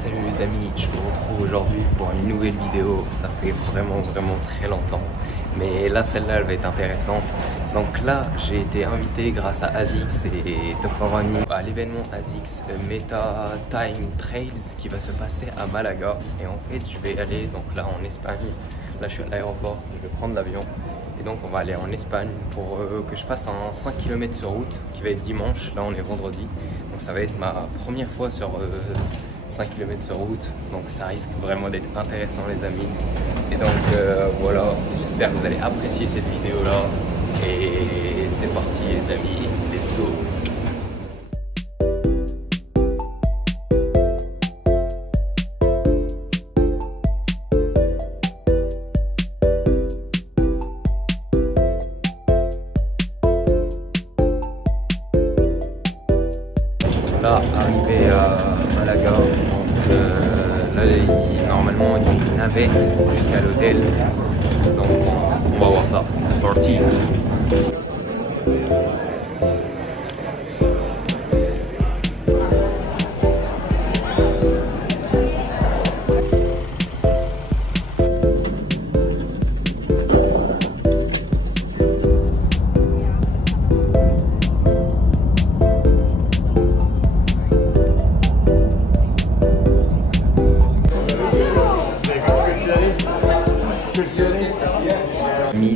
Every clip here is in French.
Salut les amis, je vous retrouve aujourd'hui pour une nouvelle vidéo. Ça fait vraiment très longtemps, mais là celle-là elle va être intéressante. Donc là j'ai été invité grâce à ASICS et Tofarani à l'événement ASICS Meta Time Trails qui va se passer à Malaga. Et en fait je vais aller donc là en Espagne. Là je suis à l'aéroport, je vais prendre l'avion. Et donc on va aller en Espagne pour que je fasse un 5 km sur route qui va être dimanche. Là on est vendredi, donc ça va être ma première fois sur 5 km sur route, donc ça risque vraiment d'être intéressant les amis. Et donc voilà, j'espère que vous allez apprécier cette vidéo là. Et c'est parti les amis, let's go. Là, arrivé à Malaga, donc là normalement il y a une navette jusqu'à l'hôtel, donc on va voir ça, c'est parti.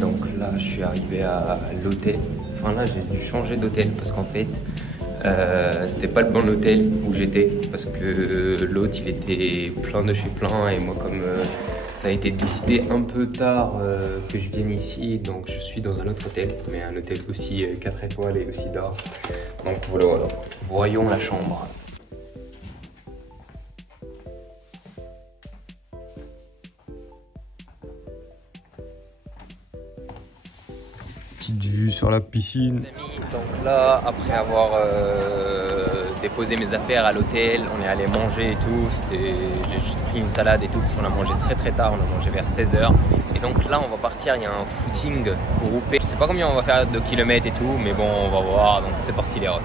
Donc là je suis arrivé à l'hôtel, enfin là j'ai dû changer d'hôtel parce qu'en fait c'était pas le bon hôtel où j'étais parce que l'autre il était plein de chez plein et moi comme ça a été décidé un peu tard que je vienne ici, donc je suis dans un autre hôtel, mais un hôtel aussi 4 étoiles et aussi d'art. Donc voilà, voyons la chambre. Petite vue sur la piscine. Donc là, après avoir déposé mes affaires à l'hôtel, on est allé manger et tout. J'ai juste pris une salade et tout parce qu'on a mangé très tard, on a mangé vers 16h. Et donc là, on va partir, il y a un footing groupé. Je sais pas combien on va faire de kilomètres et tout, mais bon, on va voir. Donc c'est parti les refs.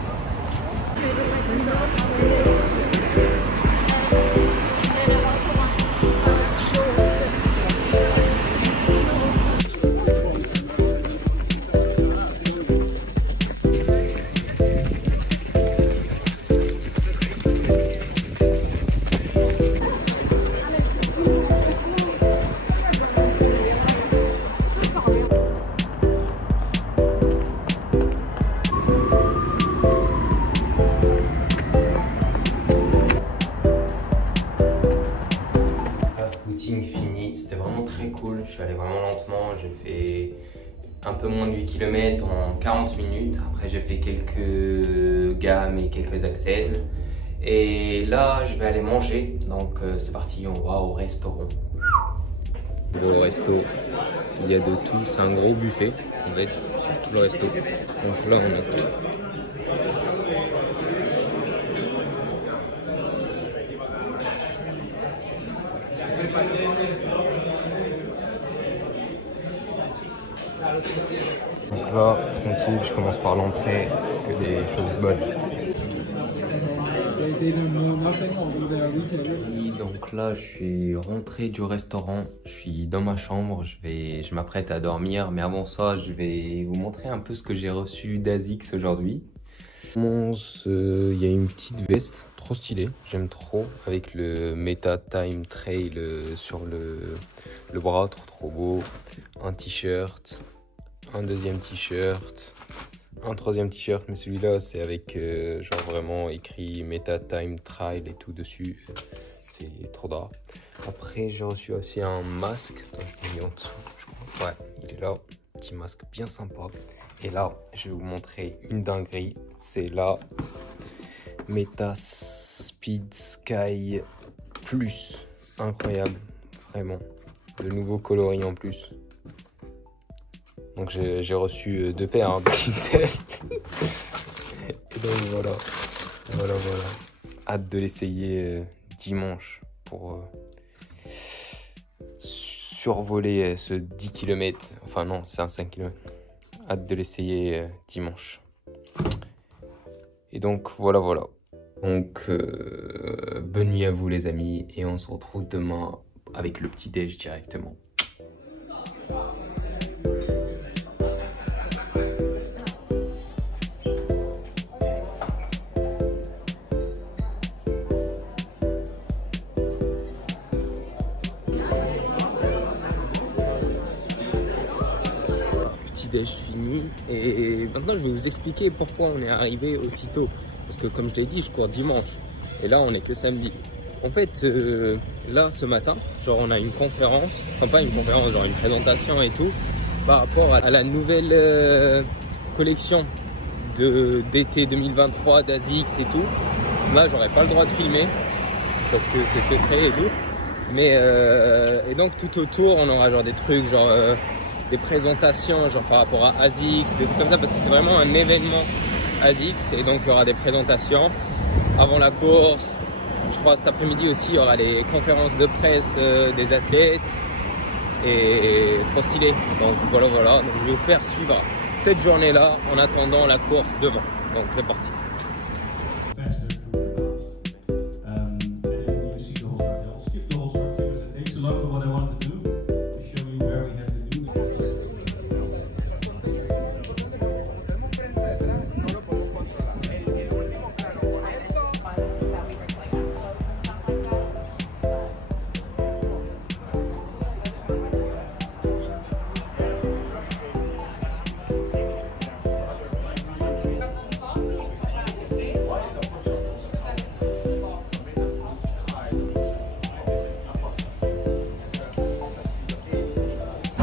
Fini, c'était vraiment très cool, je suis allé vraiment lentement, j'ai fait un peu moins de 8 km en 40 minutes, après j'ai fait quelques gammes et quelques accels et là je vais aller manger, donc c'est parti, on va au restaurant. Au resto, il y a de tout, c'est un gros buffet en fait, sur tout le resto, donc là on a tout. Donc là, tranquille, je commence par l'entrée, que des choses bonnes. Et donc là, je suis rentré du restaurant, je suis dans ma chambre, je m'apprête à dormir, mais avant ça, je vais vous montrer un peu ce que j'ai reçu d'ASICS aujourd'hui. Il y a une petite veste, trop stylée, j'aime trop, avec le Meta Time Trail sur le bras, trop beau, un t-shirt, un deuxième t-shirt, un troisième t-shirt, mais celui-là c'est avec genre vraiment écrit Meta Time Trail et tout dessus, c'est trop drôle. Après j'ai reçu aussi un masque, attends, je l'ai mis en dessous, je crois. Ouais, il est là, petit masque bien sympa. Et là, je vais vous montrer une dinguerie, c'est la Meta Speed Sky Plus, incroyable, vraiment, le nouveau coloris en plus. Donc j'ai reçu 2 paires hein, XL. Et donc voilà. Hâte de l'essayer dimanche pour survoler ce 10 km. Enfin non, c'est un 5 km. Hâte de l'essayer dimanche. Et donc voilà. Donc, bonne nuit à vous les amis et on se retrouve demain avec le petit déj directement. Petit déj fini et maintenant je vais vous expliquer pourquoi on est arrivé aussitôt. Parce que comme je l'ai dit, je cours dimanche et là on est que samedi. En fait, là ce matin, genre on a une conférence, enfin pas une conférence, genre une présentation et tout, par rapport à la nouvelle collection d'été 2023 d'ASICS et tout. Là j'aurais pas le droit de filmer parce que c'est secret et tout. Mais et donc tout autour on aura genre des trucs genre des présentations genre par rapport à ASICS, des trucs comme ça parce que c'est vraiment un événement ASICS et donc il y aura des présentations avant la course. Je crois cet après-midi aussi il y aura les conférences de presse des athlètes et trop stylé. Donc voilà, donc je vais vous faire suivre cette journée là en attendant la course demain. Donc c'est parti.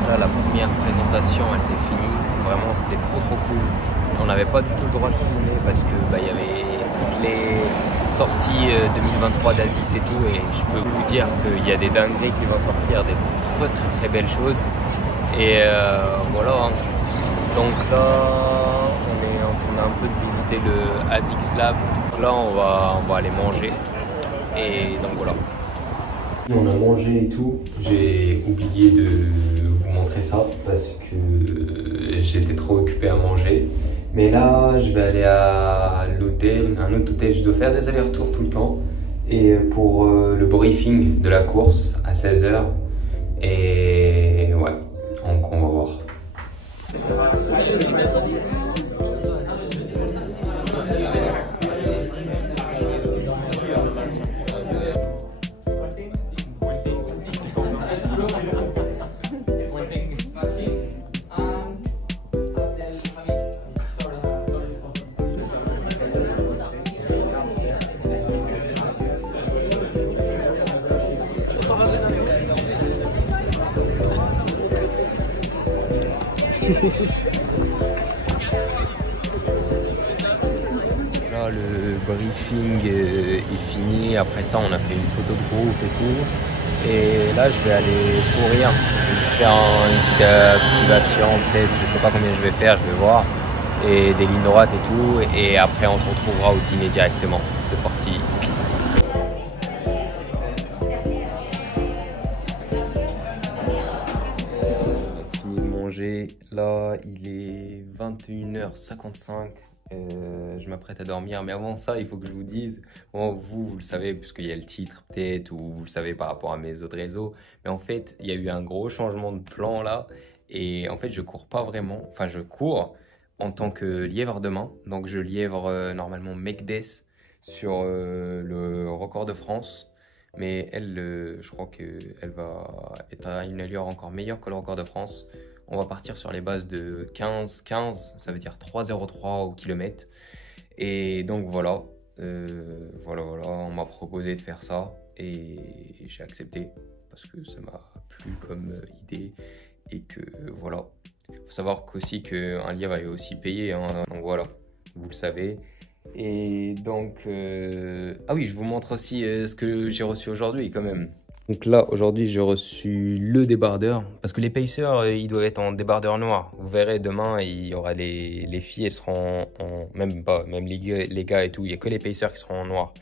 Là, la première présentation elle s'est finie, vraiment c'était trop cool. On n'avait pas du tout le droit de filmer parce que il y avait toutes les sorties 2023 d'ASICS et tout, et je peux vous dire qu'il y a des dingueries qui vont sortir, des très belles choses. Et voilà, donc là on est en train un peu de visiter le ASICS Lab. Donc là on va aller manger et donc voilà. On a mangé et tout, j'ai oublié de vous montrer ça parce que j'étais trop occupé à manger. Mais là, je vais aller à l'hôtel, un autre hôtel, je dois faire des allers-retours tout le temps. Et pour le briefing de la course à 16 h. Et ouais, donc on va voir. Là le briefing est fini, après ça on a fait une photo de groupe et tout. Et là je vais aller courir, je vais faire une petite activation peut-être, je sais pas combien je vais faire, je vais voir. Et des lignes droites et tout, et après on se retrouvera au dîner directement. C'est parti. Là, il est 21 h 55. Je m'apprête à dormir, mais avant ça, il faut que je vous dise, bon, vous le savez, puisqu'il y a le titre peut-être, ou vous le savez par rapport à mes autres réseaux, mais en fait, il y a eu un gros changement de plan là, et en fait, je cours pas vraiment, enfin, je cours en tant que lièvre de main, donc je lièvre normalement Mekdes sur le record de France, mais elle, je crois qu'elle va être à une allure encore meilleure que le record de France. On va partir sur les bases de 15, ça veut dire 3,03 au kilomètre. Et donc voilà, voilà, on m'a proposé de faire ça et j'ai accepté parce que ça m'a plu comme idée et que voilà. Faut savoir qu'aussi qu'un lièvre est aussi payé, hein, donc voilà, vous le savez. Et donc, ah oui, je vous montre aussi ce que j'ai reçu aujourd'hui quand même. Donc là, aujourd'hui, j'ai reçu le débardeur. Parce que les pacers, ils doivent être en débardeur noir. Vous verrez, demain, il y aura les filles, elles seront en... Même pas, même les gars et tout. Il n'y a que les pacers qui seront en noir.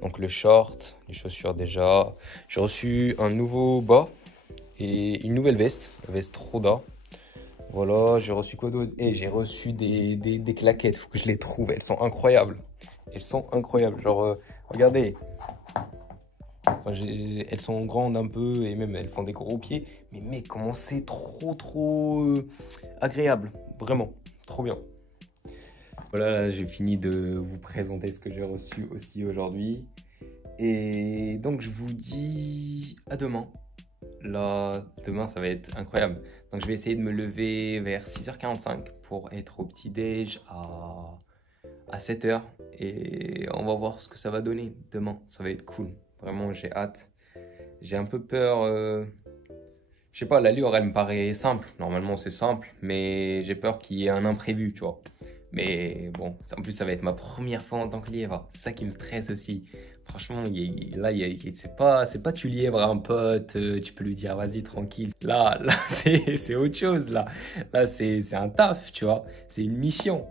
Donc le short, les chaussures déjà. J'ai reçu un nouveau bas et une nouvelle veste. La veste Roda. Voilà, j'ai reçu quoi d'autre? Et j'ai reçu des claquettes. Faut que je les trouve, elles sont incroyables. Elles sont incroyables. Genre, regardez. Enfin, elles sont grandes un peu et même elles font des gros pieds. Mais mec, comment c'est trop agréable. Vraiment, trop bien. Voilà, là, j'ai fini de vous présenter ce que j'ai reçu aussi aujourd'hui. Et donc, je vous dis à demain. Là, demain, ça va être incroyable. Donc, je vais essayer de me lever vers 6h45 pour être au petit-déj à 7h. Et on va voir ce que ça va donner demain. Ça va être cool. Vraiment, j'ai hâte. J'ai un peu peur. Je sais pas, l'allure, elle me paraît simple. Normalement, c'est simple. Mais j'ai peur qu'il y ait un imprévu, tu vois. Mais bon, en plus, ça va être ma première fois en tant que lièvre. C'est ça qui me stresse aussi. Franchement, c'est pas tu lièvres un pote, tu peux lui dire vas-y tranquille. Là c'est autre chose. Là c'est un taf, tu vois. C'est une mission.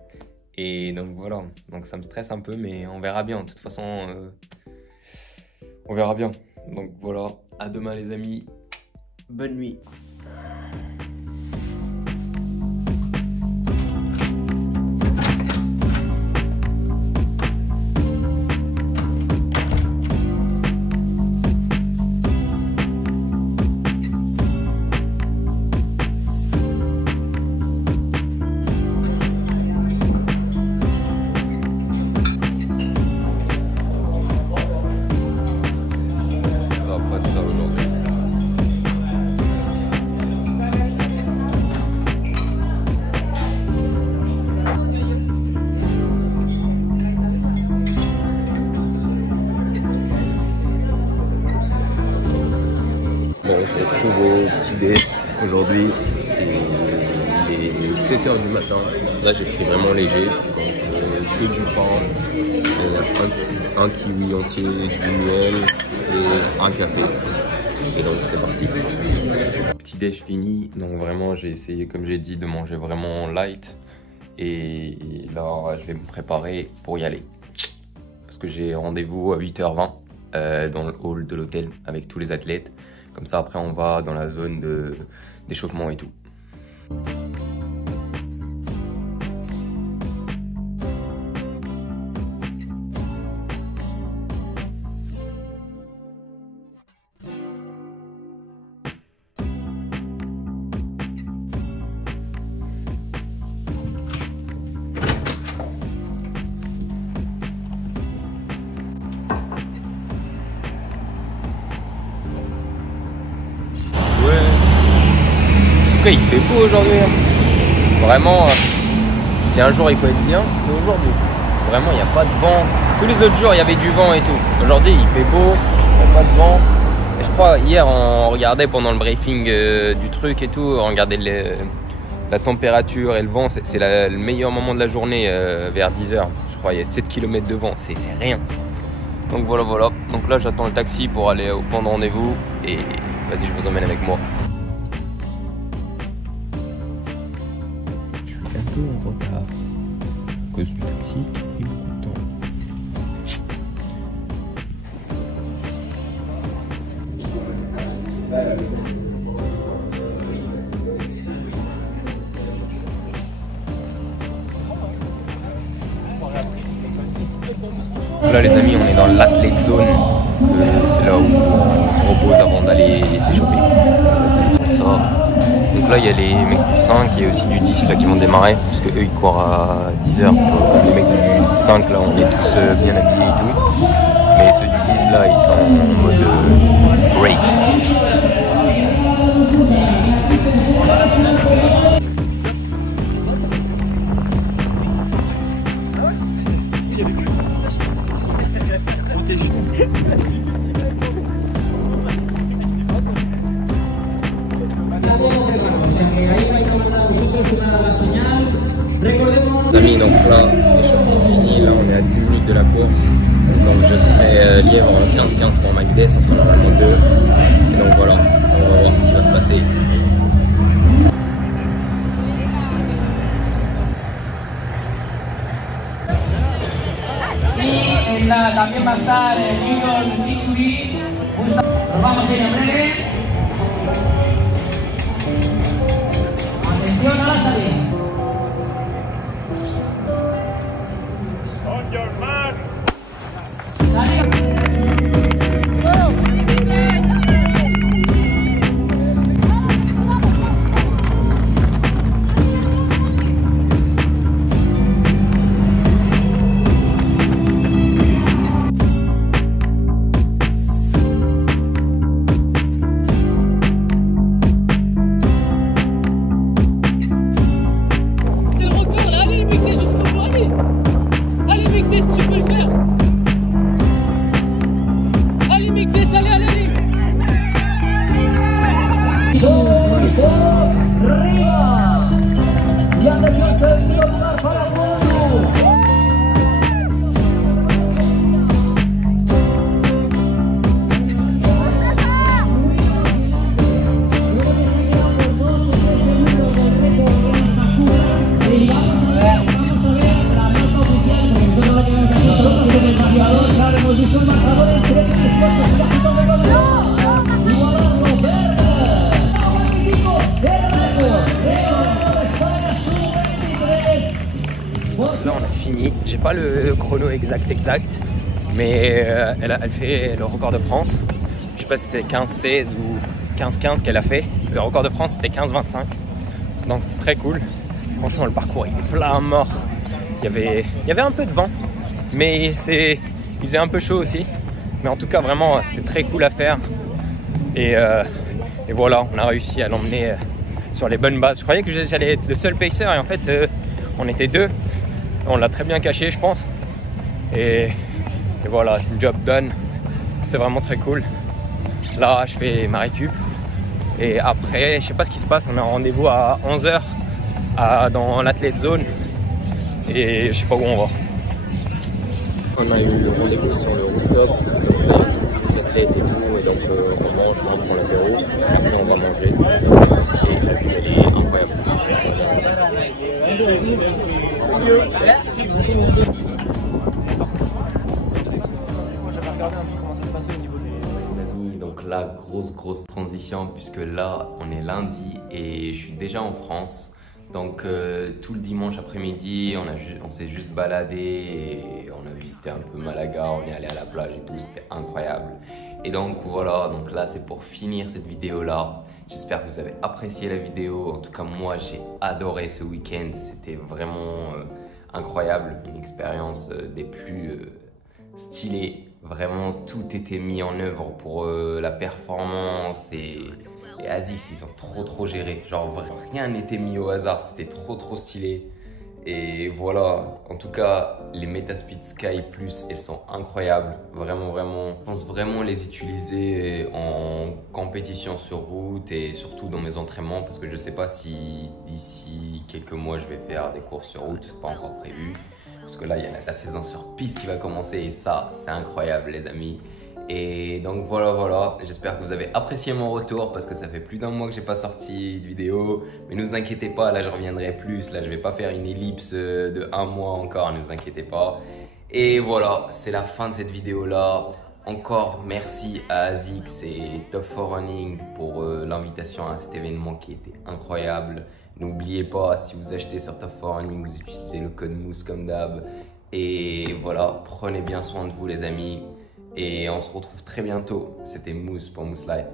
Et donc voilà. Donc ça me stresse un peu, mais on verra bien. De toute façon, on verra bien. Donc voilà. À demain les amis. Bonne nuit. Bon, on se retrouve au petit-déj aujourd'hui. Il est 7h du matin. Là, j'ai pris vraiment léger. Donc, que du pain, un kiwi entier, du miel et un café. Et donc, c'est parti. Petit-déj fini. Donc, vraiment, j'ai essayé, comme j'ai dit, de manger vraiment light. Et là, je vais me préparer pour y aller. Parce que j'ai rendez-vous à 8h20 dans le hall de l'hôtel avec tous les athlètes. Comme ça, après, on va dans la zone d'échauffement et tout. En tout cas, il fait beau aujourd'hui. Vraiment, si un jour il faut être bien, c'est aujourd'hui. Vraiment, il n'y a pas de vent. Tous les autres jours, il y avait du vent et tout. Aujourd'hui, il fait beau, il n'y a pas de vent. Et je crois, hier, on regardait pendant le briefing du truc et tout, on regardait la température et le vent. C'est le meilleur moment de la journée vers 10h. Je crois, il y a 7 km de vent, c'est rien. Donc voilà. Donc là, j'attends le taxi pour aller au point de rendez-vous. Et vas-y, je vous emmène avec moi. Un peu en retard à cause du taxi qui a pris beaucoup de temps. Là les amis, on est dans l'athlète zone, c'est là où on se repose avant d'aller s'échauffer. Ça va. Donc là il y a les mecs du 5 et aussi du 10 là qui vont démarrer parce que eux ils courent à 10h. Les mecs du 5 là on est tous bien habillés et tout. Mais ceux du 10 là ils sont en mode race. Les amis, donc là, l'échauffement fini, là on est à 10 minutes de la course, donc je serai lièvre en 15-15 pour ma guidesse, on sera normalement 2, et donc voilà, on va voir ce qui va se passer. Y también va a estar el Junior Ticuri, nos vamos a ir en breve. Atención a la salida. On your mark. Là on a fini, j'ai pas le chrono exact, mais elle fait le record de France. Je sais pas si c'est 15-16 ou 15-15 qu'elle a fait. Le record de France c'était 15-25, donc c'était très cool. Franchement le parcours il est plein mort. Il y avait un peu de vent, mais il faisait un peu chaud aussi. Mais en tout cas vraiment c'était très cool à faire. Et voilà, on a réussi à l'emmener sur les bonnes bases. Je croyais que j'allais être le seul pacer et en fait on était deux. On l'a très bien caché je pense. Et voilà, job done. C'était vraiment très cool. Là je fais ma récup. Et après, je sais pas ce qui se passe, on a un rendez-vous à 11h dans l'athlète zone. Et je sais pas où on va. On a eu le rendez-vous sur le rooftop. Donc là, tous les athlètes et tout. Et donc on mange, là, on prend l'apéro. Après on va manger. C'est stylé, la vue elle est incroyable. Donc là, grosse transition puisque là, on est lundi et je suis déjà en France. Donc tout le dimanche après-midi, on s'est juste baladé et on a visité un peu Malaga, on est allé à la plage et tout, c'était incroyable. Et donc voilà, donc là c'est pour finir cette vidéo là. J'espère que vous avez apprécié la vidéo. En tout cas moi j'ai adoré ce week-end, c'était vraiment incroyable, une expérience des plus stylées. Vraiment tout était mis en œuvre pour la performance et ASICS ils ont trop géré, genre rien n'était mis au hasard, c'était trop stylé. Et voilà, en tout cas les Metaspeed Sky Plus elles sont incroyables, vraiment. Je pense vraiment les utiliser en compétition sur route et surtout dans mes entraînements parce que je sais pas si d'ici quelques mois je vais faire des courses sur route, c'est pas encore prévu. Parce que là, il y a la saison sur piste qui va commencer et ça, c'est incroyable les amis. Et donc voilà, j'espère que vous avez apprécié mon retour parce que ça fait plus d'un mois que j'ai pas sorti de vidéo. Mais ne vous inquiétez pas, là je reviendrai plus, là je vais pas faire une ellipse de un mois encore, ne vous inquiétez pas. Et voilà, c'est la fin de cette vidéo là. Encore merci à ASICS et Tough for Running pour l'invitation à cet événement qui était incroyable. N'oubliez pas, si vous achetez sur Tough for Running, vous utilisez le code MOUSSE comme d'hab. Et voilà, prenez bien soin de vous les amis. Et on se retrouve très bientôt. C'était Mousse pour Mousse Life.